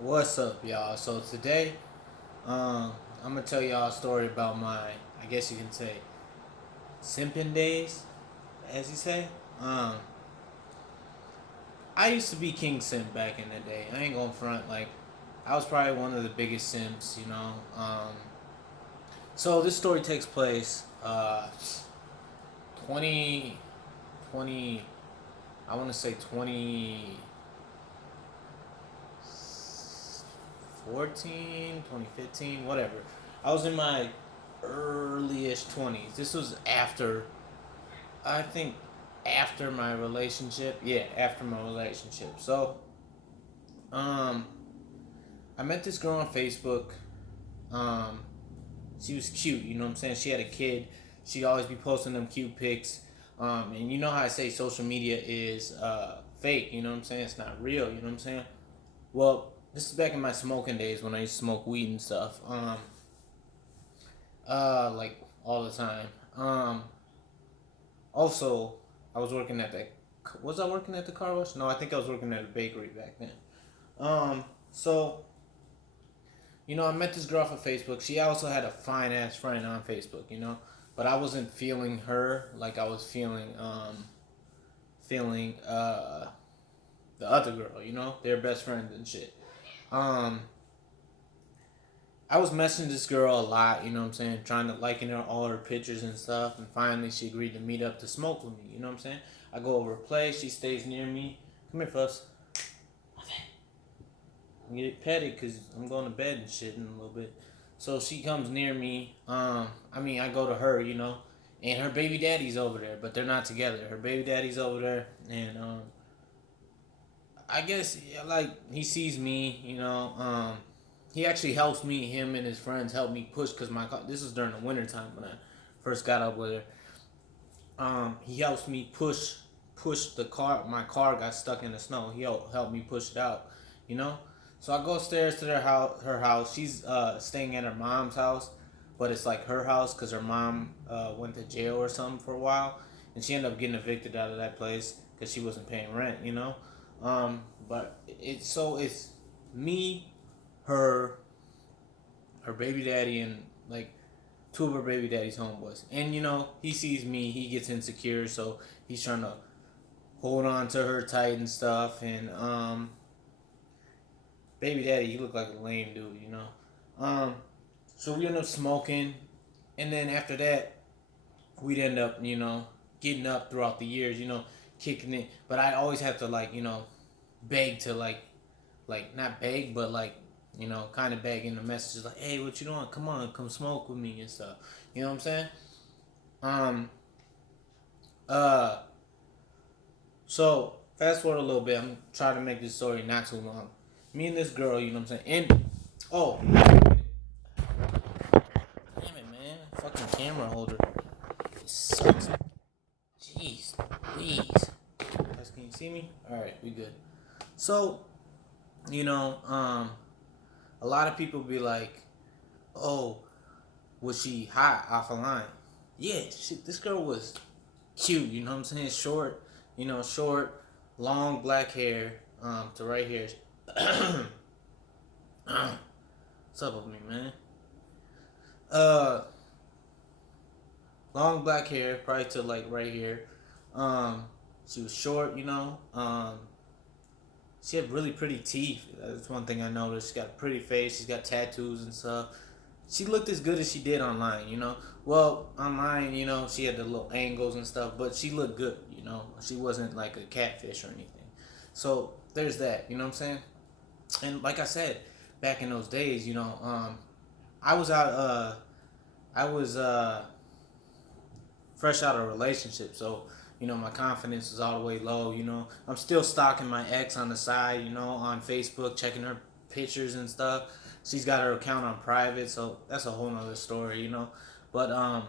What's up, y'all? So today, I'm gonna tell y'all a story about my, I guess you can say, simping days, as you say. Um, I used to be King Simp back in the day. I ain't gonna front. Like, I was probably one of the biggest simps, you know. So this story takes place, 20, 20. I want to say 2014, 2015, whatever. I was in my earliest 20s. This was I think, after my relationship. Yeah, after my relationship. So, um, I met this girl on Facebook. Um, she was cute, you know what I'm saying? She had a kid. She'd always be posting them cute pics. And you know how I say social media is fake, you know what I'm saying? It's not real, you know what I'm saying? Well, this is back in my smoking days when I used to smoke weed and stuff. Like all the time. Also, I was working at the. Was I working at the car wash? No, I think I was working at a bakery back then. So I met this girl off of Facebook. She also had a fine ass friend on Facebook, but I wasn't feeling her like I was feeling the other girl. They're best friends and shit. Um, I was messaging this girl a lot, you know what I'm saying, trying to liking her all her pictures and stuff, and finally she agreed to meet up to smoke with me, you know what I'm saying? I go over her place, she stays near me. Come here, fuss. Get petted because I'm going to bed and shit in a little bit. So she comes near me. I go to her, and her baby daddy's over there, but they're not together. Her baby daddy's over there, and I guess, yeah, like, he sees me, he actually helps me. Him and his friends help me push because my car. This was during the winter time when I first got up with her. He helps me push the car. My car got stuck in the snow. He helped me push it out, you know. So I go upstairs to her house. She's staying at her mom's house, but it's like her house because her mom went to jail or something for a while, and she ended up getting evicted out of that place because she wasn't paying rent, you know. But it's me, her, her baby daddy, and like two of her baby daddy's homeboys. And he sees me, he gets insecure, so he's trying to hold on to her tight and stuff. And baby daddy, he looked like a lame dude, you know. Um, so we end up smoking, and then after that, we'd end up, getting up throughout the years, kicking it. But I always have to like, beg to like not beg, but like kind of beg in the messages like, hey, what you doing? Come on, come smoke with me and stuff. You know what I'm saying? Um, uh, so fast forward a little bit. I'm trying to make this story not too long. Me and this girl, you know what I'm saying? And oh, damn it, man! Fucking camera holder. It sucks. Jeez, please. Guys, can you see me? All right, we good. So, you know, um, a lot of people be like, "Oh, was she hot off a line?" Yeah, this girl was cute. You know what I'm saying? Short, short, long black hair, to right here. What's up with me, man? Uh, Long black hair, probably to like right here. Um, she was short, she had really pretty teeth. That's one thing I noticed. She got a pretty face. She's got tattoos and stuff. She looked as good as she did online, Well, online, she had the little angles and stuff, but she looked good, She wasn't like a catfish or anything. So there's that, you know what I'm saying? And like I said, back in those days, I was out. I was fresh out of a relationship, so my confidence is all the way low. I'm still stalking my ex on the side, on Facebook, checking her pictures and stuff. She's got her account on private, so that's a whole nother story, But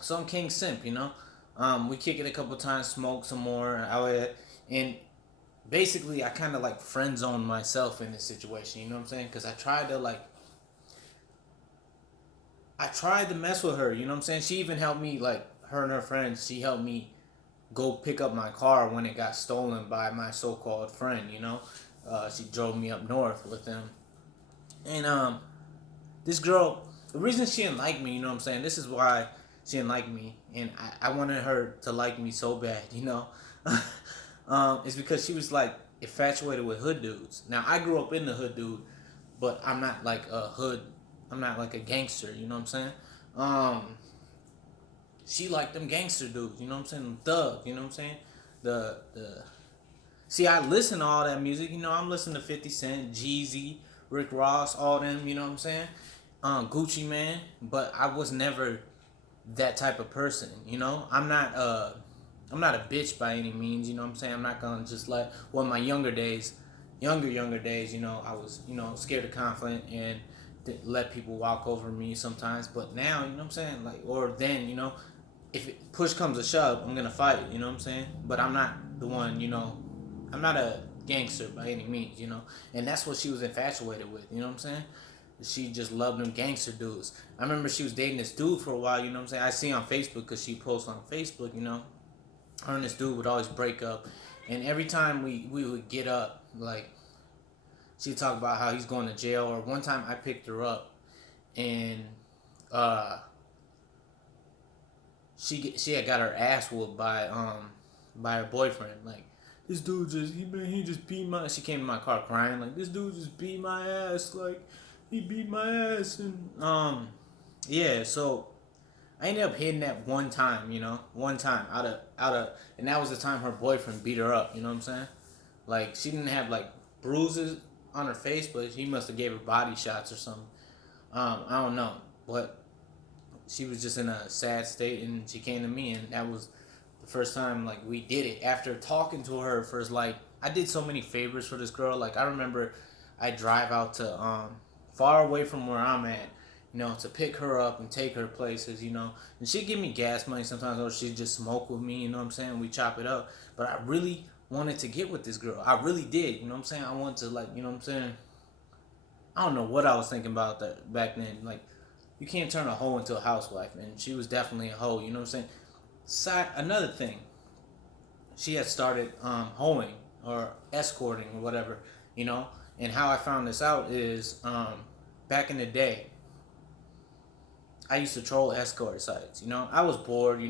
so I'm King Simp, We kick it a couple times, smoke some more, and basically I kind of like friend zone myself in this situation. You know what I'm saying? Because I tried to mess with her. You know what I'm saying? She even helped me, like, her and her friends. She helped me go pick up my car when it got stolen by my so-called friend. She drove me up north with them, and this girl, the reason she didn't like me, you know what I'm saying? This is why she didn't like me, and I wanted her to like me so bad, you know. It's because she was like infatuated with hood dudes. Now I grew up in the hood dude, but I'm not like a hood. I'm not like a gangster. You know what I'm saying? Um, she liked them gangster dudes. You know what I'm saying? Thug. You know what I'm saying? The See, I listen to all that music. You know, I'm listening to 50 Cent, Jeezy, Rick Ross, all them. You know what I'm saying? Gucci Man. But I was never that type of person. You know, I'm not a bitch by any means. You know what I'm saying? I'm not gonna just let. Well, my younger days. You know, I was scared of conflict and let people walk over me sometimes. But now, you know what I'm saying? Like, or then, if push comes to shove, I'm gonna fight it. You know what I'm saying? But I'm not the one. I'm not a gangster by any means. And that's what she was infatuated with. You know what I'm saying? She just loved them gangster dudes. I remember she was dating this dude for a while. You know what I'm saying? I see on Facebook because she posts on Facebook. Her and this dude would always break up, and every time we would get up, like she'd talk about how he's going to jail. Or one time I picked her up, and uh, she had got her ass whooped by her boyfriend. Like, this dude he just beat my. She came to my car crying like, this dude just beat my ass. Like, he beat my ass. And yeah. So I ended up hitting that one time. One time out of, and that was the time her boyfriend beat her up. You know what I'm saying? Like, she didn't have like bruises on her face, but he must have gave her body shots or something. I don't know, but she was just in a sad state, and she came to me, and that was the first time like we did it. After talking to her for like, I did so many favors for this girl. Like, I remember I drive out to far away from where I'm at, to pick her up and take her places, and she'd give me gas money sometimes, or she'd just smoke with me, you know what I'm saying? We chop it up. But I really wanted to get with this girl. I really did, you know what I'm saying? I wanted to, like, you know what I'm saying? I don't know what I was thinking about that back then. Like, you can't turn a hoe into a housewife, and she was definitely a hoe, you know what I'm saying? Another thing, she had started hoeing or escorting or whatever, and how I found this out is back in the day, I used to troll escort sites. I was bored.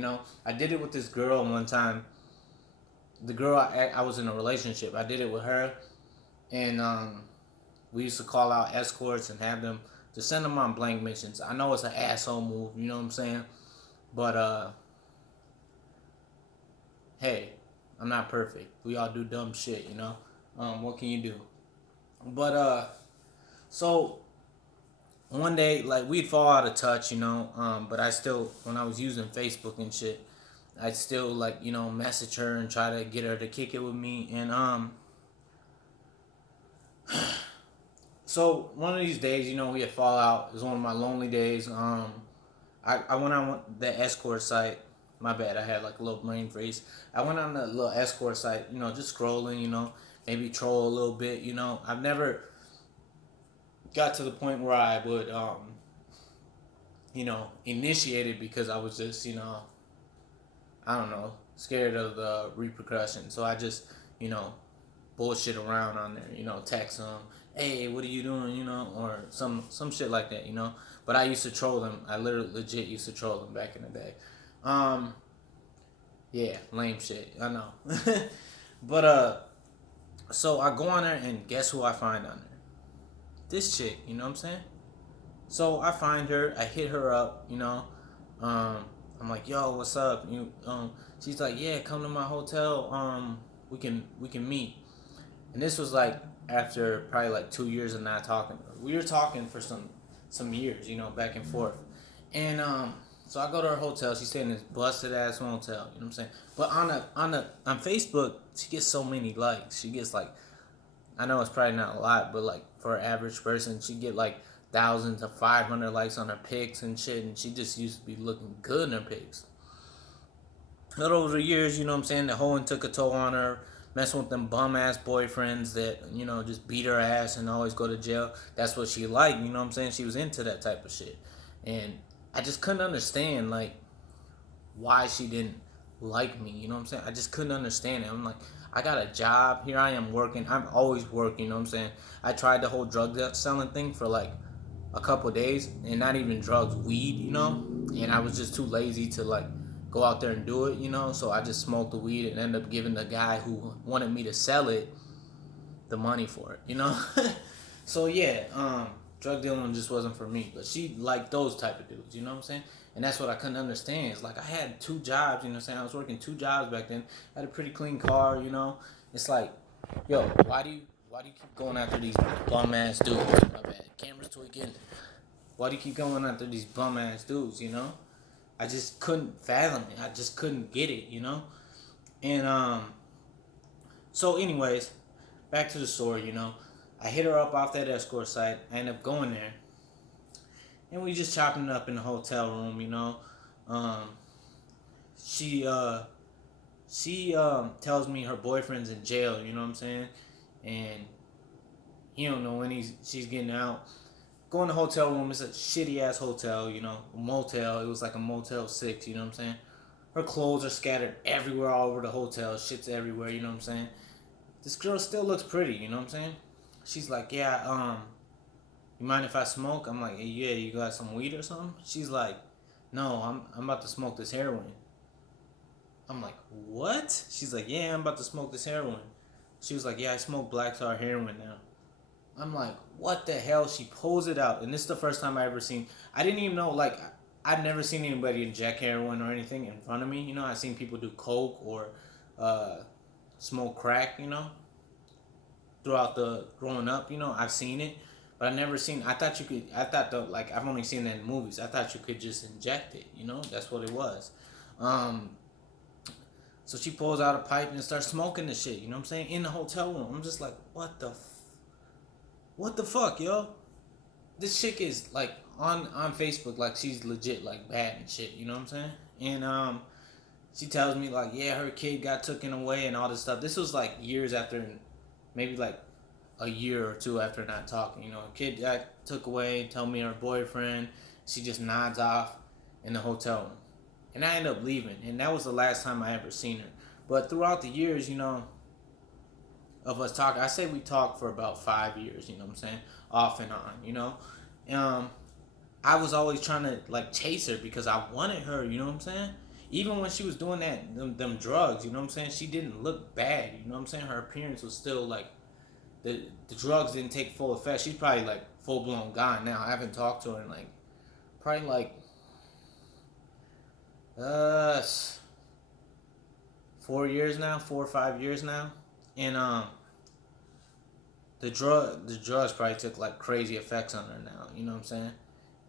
I did it with this girl one time. The girl I was in a relationship, I did it with her, and we used to call out escorts and have them to send them on blank missions. I know it's an asshole move, you know what I'm saying? But hey, I'm not perfect. We all do dumb shit, what can you do? But so one day, like, we'd fall out of touch, but I still, when I was using Facebook and shit, I'd still, like, message her and try to get her to kick it with me. And so one of these days, we had fall out. It was one of my lonely days. I went on the escort site. My bad, I had like a little brain freeze. I went on the little escort site, just scrolling, maybe troll a little bit. I've never got to the point where I would, initiate it, because I was just, I don't know, scared of the repercussions. So I just, bullshit around on there, text them, hey, what are you doing, or some shit like that, But I used to troll them. I literally legit used to troll them back in the day. Yeah, lame shit, I know. But so I go on there, and guess who I find on there? This chick, you know what I'm saying? So I find her, I hit her up, I'm like, yo, what's up? She's like, yeah, come to my hotel. We can meet. And this was like after probably like 2 years of not talking. We were talking for some years, back and forth. And so I go to her hotel. She's staying in this busted ass hotel. You know what I'm saying? But on Facebook, she gets so many likes. She gets like, I know it's probably not a lot, but like for an average person, she get like 1,000 to 500 likes on her pics and shit. And she just used to be looking good in her pics. But over the years, you know what I'm saying, the hoeing took a toll on her. Messing with them bum ass boyfriends that, just beat her ass and always go to jail. That's what she liked, you know what I'm saying? She was into that type of shit. And I just couldn't understand, like, why she didn't like me, you know what I'm saying? I just couldn't understand it. I'm like, I got a job. Here I am working. I'm always working, you know what I'm saying? I tried the whole drug selling thing for like a couple days, and not even drugs, weed, you know? And I was just too lazy to like go out there and do it, you know? So I just smoked the weed and ended up giving the guy who wanted me to sell it the money for it, you know? So yeah, drug dealing just wasn't for me. But she liked those type of dudes, you know what I'm saying? And that's what I couldn't understand. It's like I had two jobs, you know what I'm saying? I was working two jobs back then. I had a pretty clean car, you know? It's like, yo, why do you keep going after these bum ass dudes? My bad. Camera's tweaking. Why do you keep going after these bum ass dudes, you know? I just couldn't fathom it. I just couldn't get it, you know? And so anyways, back to the story, you know. I hit her up off that escort site. I end up going there. And we just chopping it up in the hotel room, you know. Um, she tells me her boyfriend's in jail, you know what I'm saying? And he don't know when she's getting out. Go in the hotel room. It's a shitty ass hotel, you know, a motel. It was like a Motel 6, you know what I'm saying? Her clothes are scattered everywhere all over the hotel. Shit's everywhere, you know what I'm saying? This girl still looks pretty, you know what I'm saying? She's like, yeah, you mind if I smoke? I'm like, yeah, you got some weed or something? She's like, no, I'm about to smoke this heroin. I'm like, what? She's like, yeah, I'm about to smoke this heroin. She was like, yeah, I smoke Black Star heroin now. I'm like, what the hell? She pulls it out, and this is the first time I ever seen. I didn't even know, like, I've never seen anybody inject heroin or anything in front of me. You know, I've seen people do coke or smoke crack. You know, throughout the growing up. You know, I've seen it, but I never seen. I thought you could. I thought like I've only seen that in movies. I thought you could just inject it. You know, that's what it was. Um, so she pulls out a pipe and starts smoking the shit. You know what I'm saying? In the hotel room. I'm just like, what the fuck, yo? This chick is like on Facebook, like she's legit like bad and shit, you know what I'm saying? And she tells me like, yeah, her kid got taken away and all this stuff. This was like years after, maybe like a year or two after not talking, you know. A kid got took away, tell me her boyfriend. She just nods off in the hotel room. And I end up leaving, and that was the last time I ever seen her. But throughout the years, you know, of us talking. I say we talked for about 5 years, you know what I'm saying? Off and on, you know? Um, I was always trying to, like, chase her because I wanted her, you know what I'm saying? Even when she was doing them drugs, you know what I'm saying? She didn't look bad, you know what I'm saying? Her appearance was still, like, the drugs didn't take full effect. She's probably, like, full-blown gone now. I haven't talked to her in, like, probably, like, 4 years now, 4 or 5 years now. And the drugs probably took like crazy effects on her now, you know what I'm saying?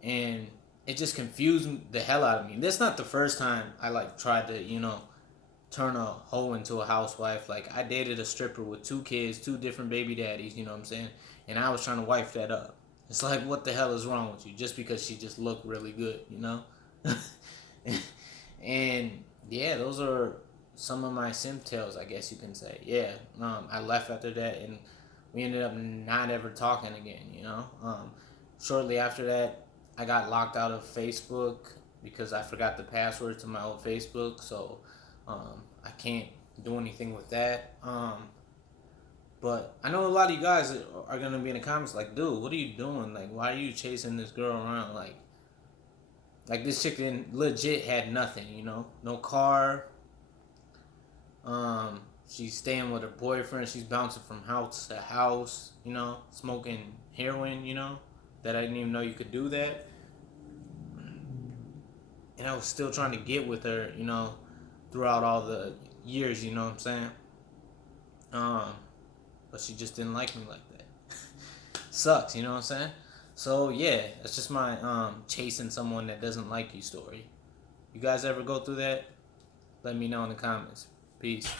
And it just confused the hell out of me. That's not the first time I like tried to, you know, turn a hoe into a housewife. Like I dated a stripper with 2 kids, 2 different baby daddies, you know what I'm saying? And I was trying to wife that up. It's like, what the hell is wrong with you? Just because she just looked really good, you know? And yeah, those are some of my simp tales, I guess you can say. Yeah, I left after that, and we ended up not ever talking again. You know, shortly after that, I got locked out of Facebook because I forgot the password to my old Facebook, so I can't do anything with that. But I know a lot of you guys are gonna be in the comments like, dude, what are you doing? Like, why are you chasing this girl around? Like this chick legit had nothing, you know, no car. She's staying with her boyfriend. She's bouncing from house to house, you know, smoking heroin, you know, that I didn't even know you could do that. And I was still trying to get with her, you know, throughout all the years, you know what I'm saying? But she just didn't like me like that. Sucks, you know what I'm saying? So yeah, it's just my chasing someone that doesn't like you story. You guys ever go through that? Let me know in the comments. Peace.